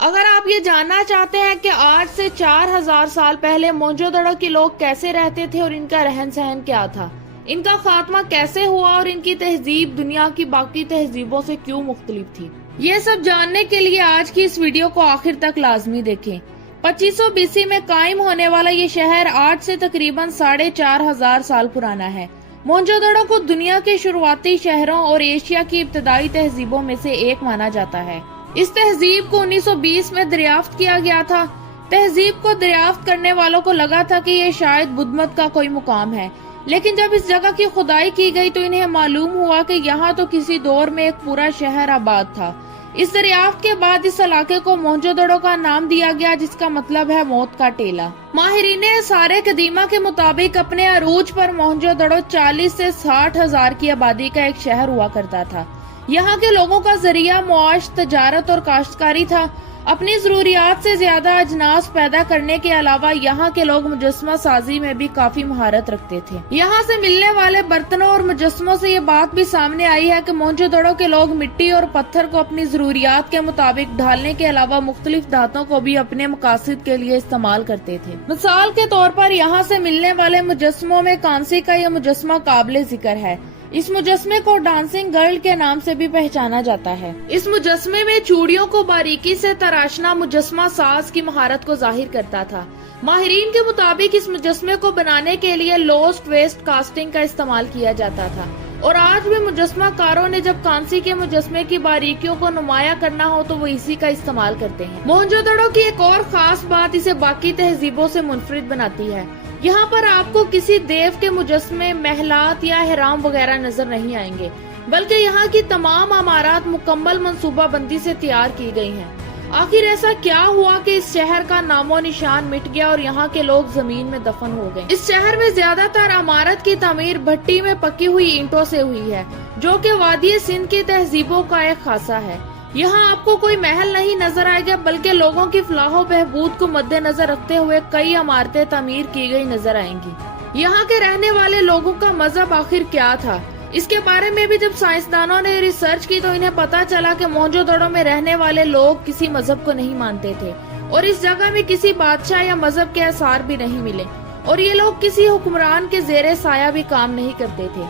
اگر آپ یہ جاننا چاہتے ہیں کہ آج سے 4000 سال پہلے موہنجودڑو کے لوگ کیسے رہتے تھے اور ان کا رہن سہن کیا تھا، ان کا خاتمہ کیسے ہوا اور ان کی تہذیب دنیا کی باقی تہذیبوں سے کیوں مختلف تھی، یہ سب جاننے کے لیے آج کی اس ویڈیو کو آخر تک لازمی دیکھیں۔ 2500 BC میں قائم ہونے والا یہ شہر آج سے تقریباً 4500 سال پرانا ہے۔ موہنجودڑو کو دنیا کے شروعاتی شہروں اور ایشیا کی ابتدائی تہذیبوں میں سے ایک مانا جاتا ہے۔ اس تہذیب کو 1920 میں دریافت کیا گیا تھا۔ تہذیب کو دریافت کرنے والوں کو لگا تھا کہ یہ شاید بدھ مت کا کوئی مقام ہے، لیکن جب اس جگہ کی کھدائی کی گئی تو انہیں معلوم ہوا کہ یہاں تو کسی دور میں ایک پورا شہر آباد تھا۔ اس دریافت کے بعد اس علاقے کو موہنجودڑو کا نام دیا گیا، جس کا مطلب ہے موت کا ٹیلہ۔ ماہرین آثار قدیمہ کے مطابق اپنے عروج پر موہنجودڑو 40 سے 60 ہزار کی آبادی کا ایک شہر ہوا کرتا تھا۔ یہاں کے لوگوں کا ذریعہ معاش تجارت اور کاشتکاری تھا۔ اپنی ضروریات سے زیادہ اجناس پیدا کرنے کے علاوہ یہاں کے لوگ مجسمہ سازی میں بھی کافی مہارت رکھتے تھے۔ یہاں سے ملنے والے برتنوں اور مجسموں سے یہ بات بھی سامنے آئی ہے کہ موہنجودڑو کے لوگ مٹی اور پتھر کو اپنی ضروریات کے مطابق ڈھالنے کے علاوہ مختلف دھاتوں کو بھی اپنے مقاصد کے لیے استعمال کرتے تھے۔ مثال کے طور پر یہاں سے ملنے والے مجسموں میں کانسی کا یہ مجسمہ قابل ذکر ہے۔ اس مجسمے کو ڈانسنگ گرل کے نام سے بھی پہچانا جاتا ہے۔ اس مجسمے میں چوڑیوں کو باریکی سے تراشنا مجسمہ ساز کی مہارت کو ظاہر کرتا تھا۔ ماہرین کے مطابق اس مجسمے کو بنانے کے لیے لوسٹ ویسٹ کاسٹنگ کا استعمال کیا جاتا تھا، اور آج بھی مجسمہ کاروں نے جب کانسی کے مجسمے کی باریکیوں کو نمایاں کرنا ہو تو وہ اسی کا استعمال کرتے ہیں۔ موہنجودڑو کی ایک اور خاص بات اسے باقی تہذیبوں سے منفرد بناتی ہے۔ یہاں پر آپ کو کسی دیو کے مجسمے، محلات یا اہرام وغیرہ نظر نہیں آئیں گے، بلکہ یہاں کی تمام عمارات مکمل منصوبہ بندی سے تیار کی گئی ہیں۔ آخر ایسا کیا ہوا کہ اس شہر کا نام و نشان مٹ گیا اور یہاں کے لوگ زمین میں دفن ہو گئے؟ اس شہر میں زیادہ تر عمارت کی تعمیر بھٹی میں پکی ہوئی اینٹوں سے ہوئی ہے، جو کہ وادی سندھ کی تہذیبوں کا ایک خاصہ ہے۔ یہاں آپ کو کوئی محل نہیں نظر آئے گا، بلکہ لوگوں کی فلاح و بہبود کو مد نظر رکھتے ہوئے کئی عمارتیں تعمیر کی گئی نظر آئیں گی۔ یہاں کے رہنے والے لوگوں کا مذہب آخر کیا تھا، اس کے بارے میں بھی جب سائنسدانوں نے ریسرچ کی تو انہیں پتا چلا کہ موہنجودڑو میں رہنے والے لوگ کسی مذہب کو نہیں مانتے تھے، اور اس جگہ میں کسی بادشاہ یا مذہب کے آثار بھی نہیں ملے، اور یہ لوگ کسی حکمران کے زیر سایہ بھی کام نہیں کرتے تھے۔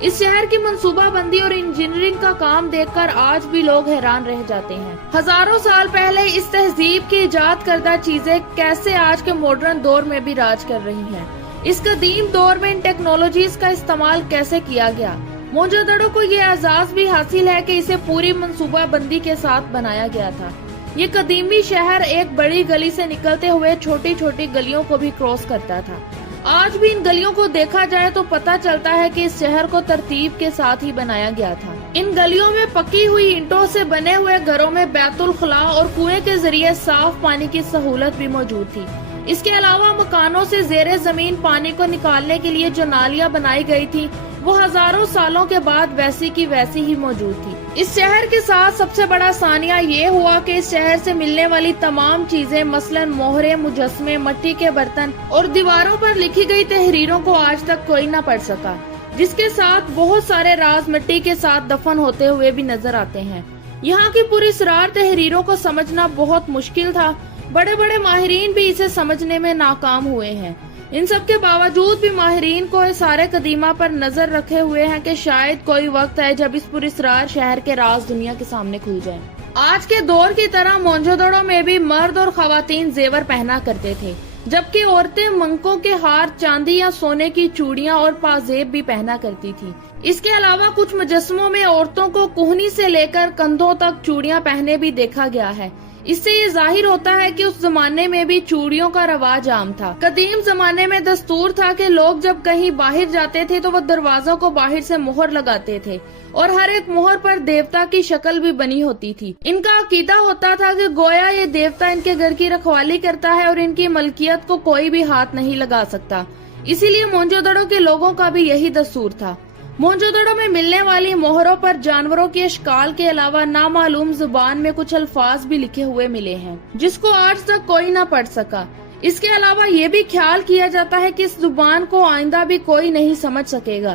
اس شہر کی منصوبہ بندی اور انجینئرنگ کا کام دیکھ کر آج بھی لوگ حیران رہ جاتے ہیں۔ ہزاروں سال پہلے اس تہذیب کی ایجاد کردہ چیزیں کیسے آج کے ماڈرن دور میں بھی راج کر رہی ہیں۔ اس قدیم دور میں ان ٹیکنالوجیز کا استعمال کیسے کیا گیا۔ موہنجودڑو کو یہ اعزاز بھی حاصل ہے کہ اسے پوری منصوبہ بندی کے ساتھ بنایا گیا تھا۔ یہ قدیمی شہر ایک بڑی گلی سے نکلتے ہوئے چھوٹی چھوٹی گلیوں کو بھی کراس کرتا تھا۔ آج بھی ان گلیوں کو دیکھا جائے تو پتہ چلتا ہے کہ اس شہر کو ترتیب کے ساتھ ہی بنایا گیا تھا۔ ان گلیوں میں پکی ہوئی اینٹوں سے بنے ہوئے گھروں میں بیت الخلاء اور کنویں کے ذریعے صاف پانی کی سہولت بھی موجود تھی۔ اس کے علاوہ مکانوں سے زیر زمین پانی کو نکالنے کے لیے جو نالیاں بنائی گئی تھی وہ ہزاروں سالوں کے بعد ویسی کی ویسی ہی موجود تھی۔ اس شہر کے ساتھ سب سے بڑا ثانیہ یہ ہوا کہ اس شہر سے ملنے والی تمام چیزیں، مثلاً مہرے، مجسمے، مٹی کے برتن اور دیواروں پر لکھی گئی تحریروں کو آج تک کوئی نہ پڑھ سکا، جس کے ساتھ بہت سارے راز مٹی کے ساتھ دفن ہوتے ہوئے بھی نظر آتے ہیں۔ یہاں کی پراسرار تحریروں کو سمجھنا بہت مشکل تھا۔ بڑے بڑے ماہرین بھی اسے سمجھنے میں ناکام ہوئے ہیں۔ ان سب کے باوجود بھی ماہرین کو آثار قدیمہ پر نظر رکھے ہوئے ہیں کہ شاید کوئی وقت ہے جب اس پراسرار شہر کے راز دنیا کے سامنے کھل جائیں۔ آج کے دور کی طرح موہنجودڑو میں بھی مرد اور خواتین زیور پہنا کرتے تھے، جبکہ عورتیں منگوں کے ہار، چاندی یا سونے کی چوڑیاں اور پازیب بھی پہنا کرتی تھی۔ اس کے علاوہ کچھ مجسموں میں عورتوں کو کوہنی سے لے کر کندھوں تک چوڑیاں پہنے بھی دیکھا گیا ہے۔ اس سے یہ ظاہر ہوتا ہے کہ اس زمانے میں بھی چوڑیوں کا رواج عام تھا۔ قدیم زمانے میں دستور تھا کہ لوگ جب کہیں باہر جاتے تھے تو وہ دروازوں کو باہر سے مہر لگاتے تھے، اور ہر ایک مہر پر دیوتا کی شکل بھی بنی ہوتی تھی۔ ان کا عقیدہ ہوتا تھا کہ گویا یہ دیوتا ان کے گھر کی رکھوالی کرتا ہے اور ان کی ملکیت کو کوئی بھی ہاتھ نہیں لگا سکتا۔ اسی لیے موہنجودڑو کے لوگوں کا بھی یہی دستور تھا۔ موہنجودڑو میں ملنے والی مہروں پر جانوروں کے اشکال کے علاوہ نامعلوم زبان میں کچھ الفاظ بھی لکھے ہوئے ملے ہیں، جس کو آج تک کوئی نہ پڑھ سکا۔ اس کے علاوہ یہ بھی خیال کیا جاتا ہے کہ اس زبان کو آئندہ بھی کوئی نہیں سمجھ سکے گا۔